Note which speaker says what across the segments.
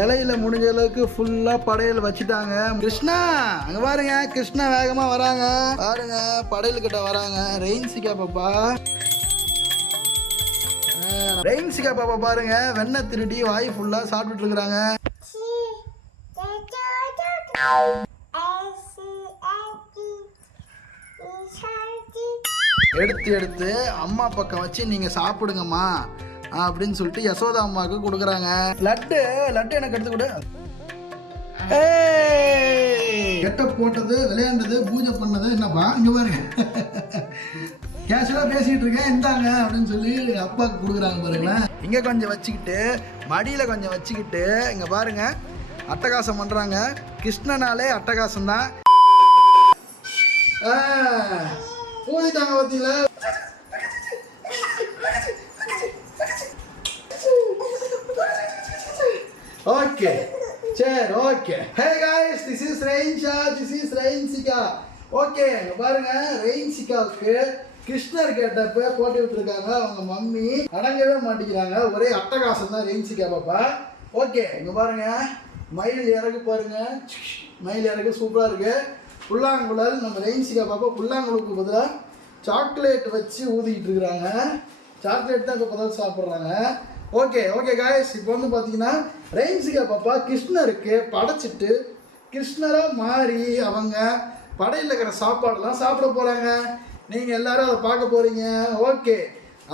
Speaker 1: இலையில முடிஞ்ச அளவுக்கு ஃபுல்லா படையல் வச்சுட்டாங்க. கிருஷ்ணா அங்க பாருங்க கிருஷ்ணா வேகமா வராங்க. பாருங்க படையல் கிட்ட வராங்க. ரெயின்சிகா பாப்பா. ரெயின்சிகா பாப்பா பாருங்க வெண்ணெய் திருடி வாய் ஃபுல்லா சாப்பிட்டுட்டு இருக்கிறாங்க. எடுத்து எடுத்து அம்மா பக்கம் வச்சு நீங்க சாப்பிடுங்கம்மா. அப்படின்னு சொல்லிட்டு யசோதா அம்மாவுக்கு கொடுக்குறாங்க. லட்டு லட்டு எனக்கு எடுத்து கொடு. கெட்ட போட்டது விளையாண்டது பூஜை பண்ணது என்னப்பா? இங்க பாருங்க கேஷுவலாக பேசிட்டு இருக்கேன் இந்தாங்க அப்படின்னு சொல்லி அப்பாவுக்கு கொடுக்குறாங்க பாருங்களேன். இங்கே கொஞ்சம் வச்சுக்கிட்டு மடியில் கொஞ்சம் வச்சுக்கிட்டு இங்கே பாருங்க. அட்டகாசம் பண்ணுறாங்க கிருஷ்ணனாலே அட்டகாசம் தான் ஊதிட்டாங்க பார்த்தீங்களா Rainsha this is Rainsika okay பாருங்க ரெயின்சிகாவுக்கு கிருஷ்ணர் கேட்டப்ப போட்டி விட்டுருக்காங்க. அவங்க மம்மி அடங்கவே மாட்டேங்கிறாங்க. ஒரே அட்டகாசம் தான் ரெயின்சிகா பாப்பா. ஓகே இங்க பாருங்க மயில் இறகு பாருங்க. மயில் இறகு சூப்பரா இருக்கு. புல்லாங்குழல் நம்ம ரெயின்சிகா பாப்பா. புல்லாங்குழலுக்கு பதிலாக சாக்லேட் வச்சு ஊதிக்கிட்டு இருக்கிறாங்க. சாக்லேட் தான் இப்போ பதில் சாப்பிட்றாங்க. ஓகே ஓகே காய்ஸ் இப்போ வந்து பார்த்தீங்கன்னா ரெயின்சிகா பாப்பா கிருஷ்ணருக்கு படைச்சிட்டு கிருஷ்ணராக மாறி அவங்க படையில் இருக்கிற சாப்பாடெல்லாம் சாப்பிட போகிறாங்க நீங்கள் எல்லாரும் அதை பார்க்க போகிறீங்க ஓகே.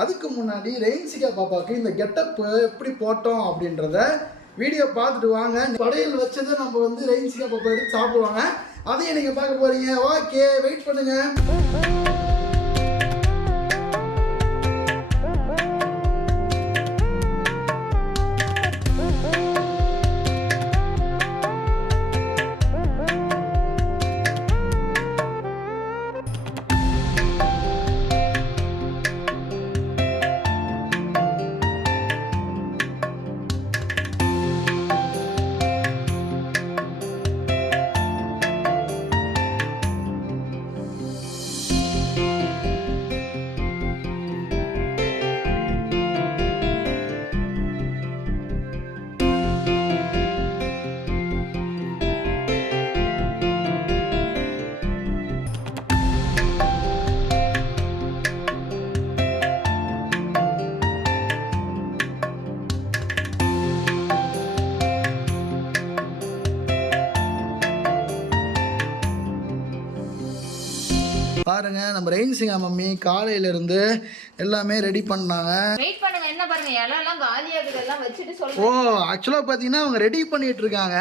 Speaker 1: அதுக்கு முன்னாடி ரெயின்சிகா பாப்பாவுக்கு இந்த கெட்டப்பு எப்படி போட்டோம் அப்படின்றத வீடியோ பார்த்துட்டு வாங்க. படையல் வச்சதை நம்ம வந்து ரெயின்சிகா பாப்பா எடுத்து சாப்பிடுவாங்க. அதையும் நீங்கள் பார்க்க போகிறீங்க ஓகே. வெயிட் பண்ணுங்கள் பாருங்க நம்ம ரெயின்சிங்கா மம்மி காலையில இருந்து எல்லாமே ரெடி பண்ணாங்க.
Speaker 2: வெயிட் பண்ணுங்க என்ன பாருங்க இலையெல்லாம் காலியாகுது எல்லாம் வச்சுட்டு
Speaker 1: ஓ
Speaker 2: சொல்றேன்
Speaker 1: ஆக்சுவலாக பார்த்தீங்கன்னா அவங்க ரெடி பண்ணிட்டு இருக்காங்க.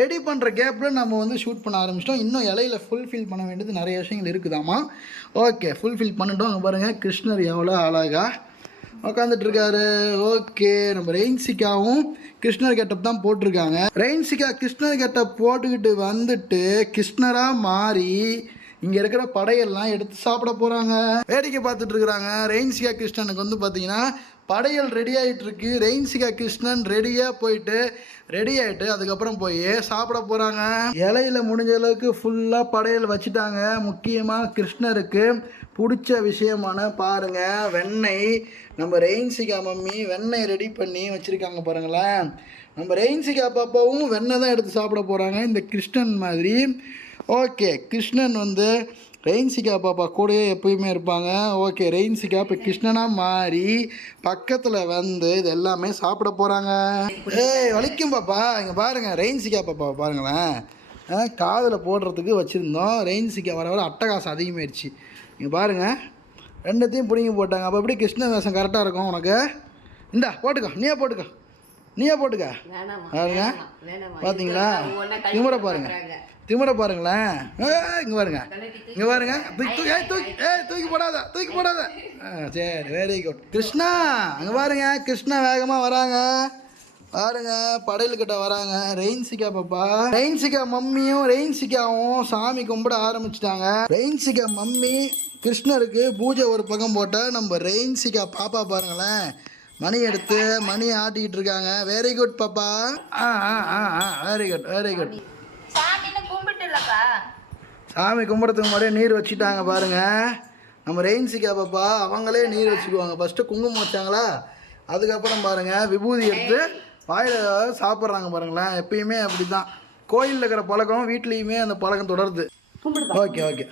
Speaker 1: ரெடி பண்ணுற கேப்பில் நம்ம வந்து ஷூட் பண்ண ஆரம்பிச்சிட்டோம். இன்னும் இலையில ஃபுல்ஃபில் பண்ண வேண்டியது நிறைய விஷயங்கள் இருக்குதாமா ஓகே ஃபுல்ஃபில் பண்ணிட்டோம். அங்கே பாருங்கள் கிருஷ்ணர் எவ்வளோ அழகா உட்காந்துட்டு இருக்காரு. ஓகே நம்ம ரெயின்சிக்காவும் கிருஷ்ணர் கெட்டப் தான் போட்டிருக்காங்க. ரெயின்சிக்கா கிருஷ்ணர் கெட்டப் போட்டுக்கிட்டு வந்துட்டு கிருஷ்ணராக மாறி இங்கே இருக்கிற படையெல்லாம் எடுத்து சாப்பிட போகிறாங்க வேடிக்கை பார்த்துட்டு இருக்கிறாங்க. ரெயின்சிகா கிருஷ்ணனுக்கு வந்து பார்த்தீங்கன்னா படையல் ரெடி ஆகிட்டு இருக்கு. ரெயின்சிகா கிருஷ்ணன் ரெடியாக போயிட்டு ரெடி ஆகிட்டு அதுக்கப்புறம் போய் சாப்பிட போகிறாங்க இலையில முடிஞ்ச அளவுக்கு ஃபுல்லாக படையல் வச்சுட்டாங்க. முக்கியமாக கிருஷ்ணருக்கு பிடிச்ச விஷயமான பாருங்கள் வெண்ணெய். நம்ம ரெயின்சிகா மம்மி வெண்ணெய் ரெடி பண்ணி வச்சுருக்காங்க பாருங்களேன். நம்ம ரெயின்சிகா பாப்பாவும் வெண்ணெய் தான் எடுத்து சாப்பிட போகிறாங்க இந்த கிருஷ்ணன் மாதிரி ஓகே கிருஷ்ணன் வந்து ரெயின்சிகா பாப்பா கூடயே எப்பயுமே இருப்பாங்க. ஓகே ரெயின்சிகா இப்போ கிருஷ்ணனாக மாறி பக்கத்தில் வந்து இது எல்லாமே சாப்பிட போகிறாங்க ஏய் வலிக்கும் பாப்பா. இங்கே பாருங்கள் ரெயின்சிகா பாப்பா பாருங்களேன். காதில் போடுறதுக்கு வச்சுருந்தோம். ரெயின்சிகா வர வர அட்டகாசம் அதிகமாகிடுச்சு இங்கே பாருங்கள் ரெண்டுத்தையும் பிடிங்கி போட்டாங்க. அப்போ எப்படி கிருஷ்ண வேஷம் கரெக்டாக இருக்கும் உனக்கு? இந்தா போட்டுக்கோ. நீயே போட்டுக்கோ. நீயே போட்டுக்க? பாருங்க. பார்த்தீங்களா திமுற பாருங்க. திமுற பாருங்களேன் இங்க பாருங்க. இங்க பாருங்க. தூக்கி தூக்கி ஏய், தூக்கி போடாத தூக்கி போடாத. சரி வெரி குட் கிருஷ்ணா அங்க பாருங்க. கிருஷ்ணா வேகமா வராங்க. பாருங்க படையல் கிட்ட வராங்க ரெயின்சிகா பாப்பா. ரெயின்சிகா மம்மியும் ரெயின்சிகாவும் சாமி கும்பிட ஆரம்பிச்சிட்டாங்க. ரெயின்சிகா மம்மி கிருஷ்ணருக்கு பூஜை ஒரு பக்கம் போட்டா நம்ம ரெயின்சிகா பாப்பா பாருங்களேன். மணி எடுத்து மணி ஆட்டிக்கிட்டு இருக்காங்க. வெரி குட் பாப்பா. ஆ ஆ ஆ ஆ வெரி குட் வெரி குட்
Speaker 2: சாமின்னு கும்பிட்டுலப்பா
Speaker 1: சாமி கும்பிட்றதுக்கு முன்னாடியே நீர் வச்சுட்டாங்க பாருங்க. நம்ம ரெயின்சிக்கா பாப்பா? அவங்களே நீர் வச்சுக்குவாங்க. ஃபஸ்ட்டு குங்குமம் வச்சாங்களா? அதுக்கப்புறம் பாருங்க விபூதி எடுத்து வாயில் சாப்பிட்றாங்க பாருங்களேன். எப்பயுமே அப்படி தான் கோயிலில் இருக்கிற பழக்கம் வீட்லேயுமே அந்த பழக்கம் தொடருது. ஓகே ஓகே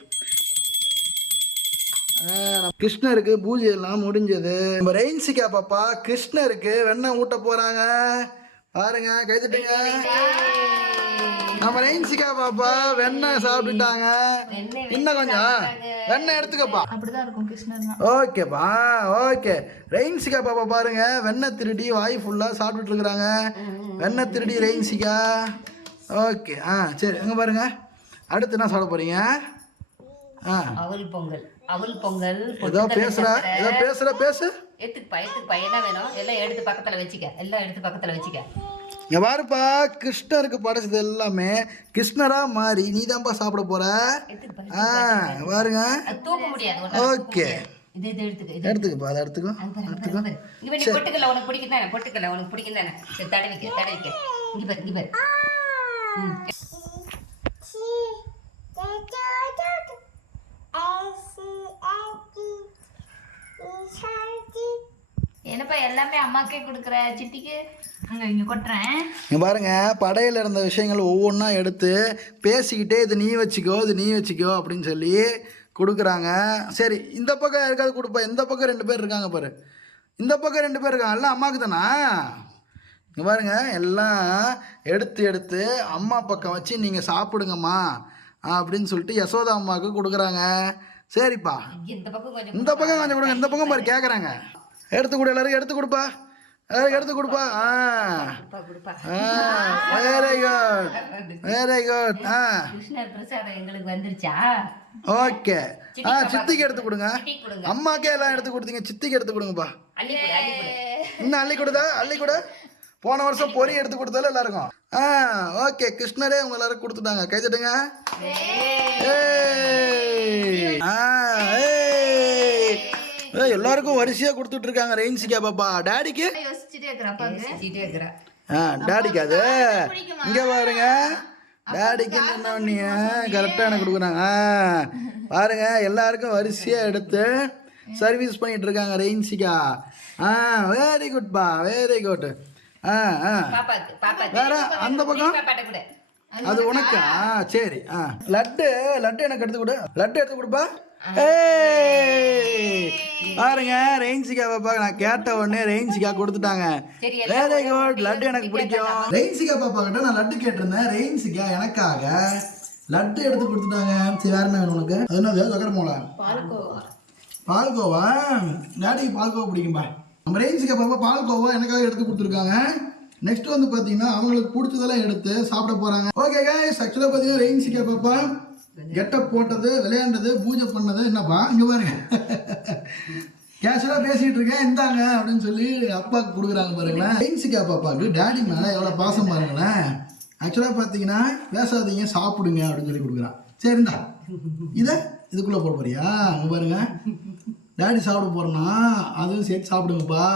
Speaker 1: கிருஷ்ணருக்கு பூஜை எல்லாம் முடிஞ்சது. நம்ம ரெயின்சிக்கா பாப்பா கிருஷ்ணருக்கு வெண்ணெய் ஊட்ட போறாங்க. பாருங்க கைத்தட்டுங்க நம்ம ரெயின்சிக்கா பாப்பா வெண்ணெய் சாப்பிட்டுட்டாங்க. இன்னும் கொஞ்சம். வெண்ணெய் எடுத்துக்கப்பா.
Speaker 2: அப்படிதான் இருக்கும் கிருஷ்ணர்னா
Speaker 1: ஓகேப்பா ஓகே. ரெயின்சிகா பாப்பா பாருங்க வெண்ணெய் திருடி வாய் ஃபுல்லாக சாப்பிட்டுட்டு இருக்கிறாங்க. வெண்ணெய் திருடி ரெயின்சிகா ஓகே ஆ சரி எங்க பாருங்க. அடுத்து என்ன சாப்பிட போறீங்க? ஆ.
Speaker 2: அவல் பொங்கல். அவல் பொங்கல்
Speaker 1: ஏதோ பேசுற ஏதோ பேசுற பேசு.
Speaker 2: எடுத்துப்பா எடுத்துப்பா என்ன வேணும்? எல்லாம் எடுத்து பக்கத்துல வச்சுக்க எல்லாம் எடுத்து பக்கத்துல வச்சுக்க.
Speaker 1: இங்க பாருப்பா கிருஷ்ணருக்கு படைச்சது எல்லாமே கிருஷ்ணரா மாறி நீ தான்ப்பா சாப்பிட போற? ஆ பாருங்க.
Speaker 2: தூக்க முடியாது
Speaker 1: ஓகே.
Speaker 2: முடியாது. இது இது எடுத்துக்க இது
Speaker 1: எடுத்துக்கப்பா அதை எடுத்துக்கோ.
Speaker 2: இங்க நீ உனக்கு பிடிக்கும் தானே பொட்டுக்கல்ல உனக்கு பிடிக்கும் தானே சரி தடவிக்க தடவிக்க. இங்க பாரு இங்க பாரு. எல்லாமே அம்மாக்கே கொடுக்குற சித்திக்கு? அங்க இங்க கொட்டுறேன்.
Speaker 1: இங்க படையில இருந்த விஷயங்கள் ஒவ்வொன்றா எடுத்து பேசிக்கிட்டே இது நீ வச்சுக்கோ இது நீ வச்சுக்கோ அப்படின்னு சொல்லி கொடுக்குறாங்க. சரி இந்த பக்கம் யாருக்காவது கொடுப்பா? இந்த பக்கம் ரெண்டு பேர் இருக்காங்க பாரு. இந்த பக்கம் ரெண்டு பேர் இருக்காங்க. எல்லாம் அம்மாவுக்கு தானா? இங்க பாருங்க எல்லாம் எடுத்து எடுத்து அம்மா பக்கம் வச்சு நீங்கள் சாப்பிடுங்கம்மா அப்படின்னு சொல்லிட்டு யசோதா அம்மாவுக்கு கொடுக்குறாங்க. சரிப்பா.
Speaker 2: இங்க இந்த பக்கம் கொஞ்சம்
Speaker 1: இந்த பக்கம் கொஞ்சம் கொடுங்க. இந்த பக்கம் பாரு கேட்குறாங்க எடுத்து கொடு எல்லாருக்கும் எடுத்து கொடுப்பா. எல்லாருக்கும் எடுத்து கொடுப்பா. ஆ. வெரி குட் வெரி குட் ஆ.
Speaker 2: எங்களுக்கு வந்துருச்சா?
Speaker 1: ஓகே. ஆ சித்திக்கு எடுத்து கொடுங்க. அம்மாக்கே எல்லாம் எடுத்து கொடுத்தீங்க. சித்திக்கு எடுத்து கொடுங்கப்பா. இன்னும் அள்ளி கொடுதா அள்ளி கொடு. போன வருஷம் பொரி எடுத்து கொடுத்தால எல்லாருக்கும். ஆ ஓகே. கிருஷ்ணரே உங்க எல்லாரும் கொடுத்துட்டாங்க. கை தட்டுங்க. ஏய். ஆ, ஏய். ஏய், எல்லாருக்கும் வரிசையா கொடுத்துட்டு இருக்காங்க ரெயின்சிக்கா பாப்பா டாடிக்கு
Speaker 2: யோசிச்சுட்டே இருக்கிற அப்பாவுக்கு யோசிச்சுட்டே இருக்கிற
Speaker 1: ஆ டாடிக்கு அது? இங்க பாருங்க. டாடிக்கு என்ன பண்ணீங்க கரெக்டாக எனக்கு கொடுக்குறாங்க. ஆ பாருங்க எல்லாருக்கும் வரிசையா எடுத்து சர்வீஸ் பண்ணிட்டு இருக்காங்க ரெயின்சிகா ஆ வெரி குட்பா வெரி குட் ஆ ஆ. வேற அந்த பக்கம்? அது உனக்கா? சரி ஆ. லட்டு லட்டு எனக்கு எடுத்து கொடு. லட்டு எடுத்து கொடுப்பா. ஏய். பாருங்க ரெயின்சிகா பாப்பா நான் கேட்ட உடனே ரெயின்சிகா கொடுத்துட்டாங்க. வெரி குட் லட்டு எனக்கு பிடிக்கும். ரெயின்சிகா பாப்பா கிட்ட நான் லட்டு கேட்டிருந்தேன். ரெயின்சிகா எனக்காக லட்டு எடுத்து கொடுத்துட்டாங்க. சரி வேற என்ன வேணும் உனக்கு? அது என்னது? சக்கரை மோளா
Speaker 2: பால்கோவா.
Speaker 1: பால்கோவா? டாடிக்கு பால்கோவா பிடிக்கும்பா நம்ம ரெயின்சிகா பாப்பா பால்கோவா எனக்காக எடுத்து கொடுத்துருக்காங்க. நெக்ஸ்ட் வந்து பார்த்தீங்கன்னா அவங்களுக்கு பிடிச்சதெல்லாம் எடுத்து சாப்பிட போறாங்க. Okay guys. ஆக்சுவலாக பார்த்தீங்கன்னா ரெயின்சிகா பாப்பா கெட்டப் போட்டது விளையாண்டது பூஜை பண்ணது என்னப்பா? இங்கே பாருங்க கேஷுவலாக பேசிகிட்டு இருக்கேன் இந்தாங்க அப்படின்னு சொல்லி அப்பாவுக்கு கொடுக்குறாங்க பாருங்களேன். ரெயின்சிகா பாப்பாவுக்கு டேடி மேலே எவ்வளோ பாசம் பாருங்களேன். ஆக்சுவலாக பார்த்தீங்கன்னா பேசாதீங்க சாப்பிடுங்க அப்படின்னு சொல்லி கொடுக்குறான். சரி இந்தா. இதை இதுக்குள்ளே போட போறியா அங்கே பாருங்க. டேடி சாப்பிட போகிறேன்னா அதுவும் சேர்த்து சாப்பிடுங்கப்பா.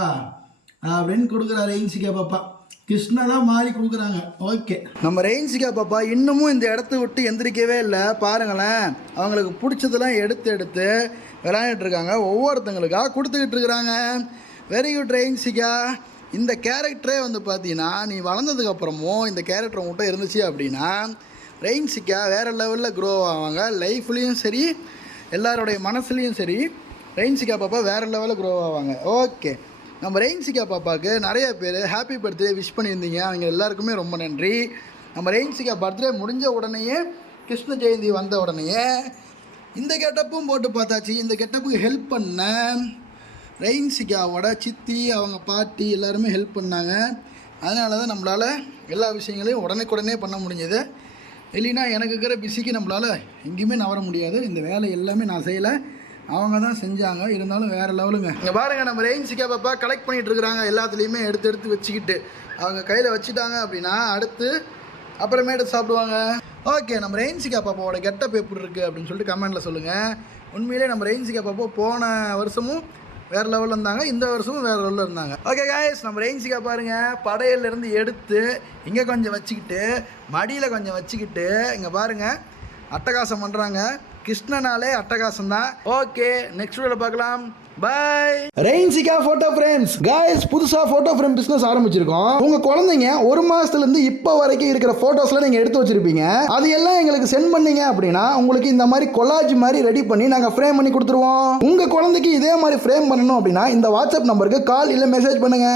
Speaker 1: அப்படின்னு கொடுக்குறாரு ரெயின்சிகா பாப்பா கிருஷ்ணா தான் மாறி கொடுக்குறாங்க. ஓகே. நம்ம ரெயின்சிகா பாப்பா இன்னமும் இந்த இடத்த விட்டு எந்திரிக்கவே இல்லை. பாருங்களேன். அவங்களுக்கு பிடிச்சதெல்லாம் எடுத்து எடுத்து விளையாண்டுட்டு இருக்காங்க. ஒவ்வொருத்தங்களுக்காக கொடுத்துக்கிட்டு இருக்கிறாங்க. வெரி குட் ரெயின்சிகா இந்த கேரக்டரே வந்து பார்த்தீங்கன்னா நீ வளர்ந்ததுக்கு அப்புறமும் இந்த கேரக்டர் உங்கள்கிட்ட இருந்துச்சு அப்படின்னா ரெயின்சிக்கா வேறு லெவலில் க்ரோ ஆவாங்க. லைஃப்லேயும் சரி எல்லாருடைய மனசுலேயும் சரி ரெயின்சிகா பாப்பா வேறு லெவலில் க்ரோ ஆவாங்க. ஓகே நம்ம ரெயின்சிகா பாப்பாவுக்கு நிறைய பேர் ஹாப்பி பர்த்டே விஷ் பண்ணியிருந்தீங்க. அவங்க எல்லாருக்குமே ரொம்ப நன்றி. நம்ம ரெயின்சிகா பர்த்டே முடிஞ்ச உடனேயே கிருஷ்ண ஜெயந்தி வந்த உடனேயே இந்த கெட்டப்பும் போட்டு பார்த்தாச்சு. இந்த கெட்டப்புக்கு ஹெல்ப் பண்ண ரெயின்சிகாவோட சித்தி அவங்க பாட்டி எல்லாருமே ஹெல்ப் பண்ணாங்க. அதனால தான் நம்மளால் எல்லா விஷயங்களையும் உடனுக்குடனே பண்ண முடிஞ்சது. இல்லைன்னா எனக்கு இருக்கிற பிஸிக்கு நம்மளால் எங்கேயுமே நவர முடியாது. இந்த வேலை எல்லாமே நான் செய்யலை. அவங்க தான் செஞ்சாங்க. இருந்தாலும் வேறு லெவலுங்க. இங்கே பாருங்கள் நம்ம ரெயின்சிகா கேப்பப்பா கலெக்ட் பண்ணிகிட்டு இருக்கிறாங்க. எல்லாத்துலேயுமே எடுத்து எடுத்து வச்சுக்கிட்டு. அவங்க கையில் வச்சுட்டாங்க அப்படின்னா அடுத்து அப்புறமேட்டு சாப்பிடுவாங்க. ஓகே நம்ம ரெயின்சிகா பாப்பாவோட கெட்டப் எப்படி இருக்குது அப்படின்னு சொல்லிட்டு கமெண்ட்டில் சொல்லுங்கள் உண்மையிலே நம்ம ரெயின்சிகா பாப்பா போன வருஷமும் வேறு லெவலில் இருந்தாங்க. இந்த வருஷமும் வேறு லெவலில் இருந்தாங்க. ஓகே காய்ஸ் நம்ம ரெயின்சிகா பாருங்கள் படையிலேருந்து எடுத்து இங்கே கொஞ்சம் வச்சுக்கிட்டு மடியில் கொஞ்சம் வச்சுக்கிட்டு இங்கே பாருங்கள் அட்டகாசம் பண்ணுறாங்க கிருஷ்ணனாலே அட்டகாசம் தான் ஓகே நெக்ஸ்ட் வீடியோவில் பார்க்கலாம். பாய் ரெயின்சிகா போட்டோ ஃப்ரேம்ஸ் காய்ஸ் புதுசா போட்டோ ஃப்ரேம் பிசினஸ் ஆரம்பிச்சிருக்கோம். உங்க குழந்தைங்க ஒரு மாசத்துல இருந்து இப்ப வரைக்கும் இருக்கிற போட்டோஸ்ல நீங்க எடுத்து வச்சிருப்பீங்க. அது எல்லாம் எங்களுக்கு சென்ட் பண்ணீங்க அப்படின்னா உங்களுக்கு இந்த மாதிரி கொலாஜ் மாதிரி ரெடி பண்ணி நாங்க ஃப்ரேம் பண்ணி கொடுத்துருவோம். உங்க குழந்தைக்கு இதே மாதிரி ஃப்ரேம் பண்ணணும் அப்படின்னா இந்த வாட்ஸ்அப் நம்பருக்கு கால் இல்ல மெசேஜ் பண்ணுங்க.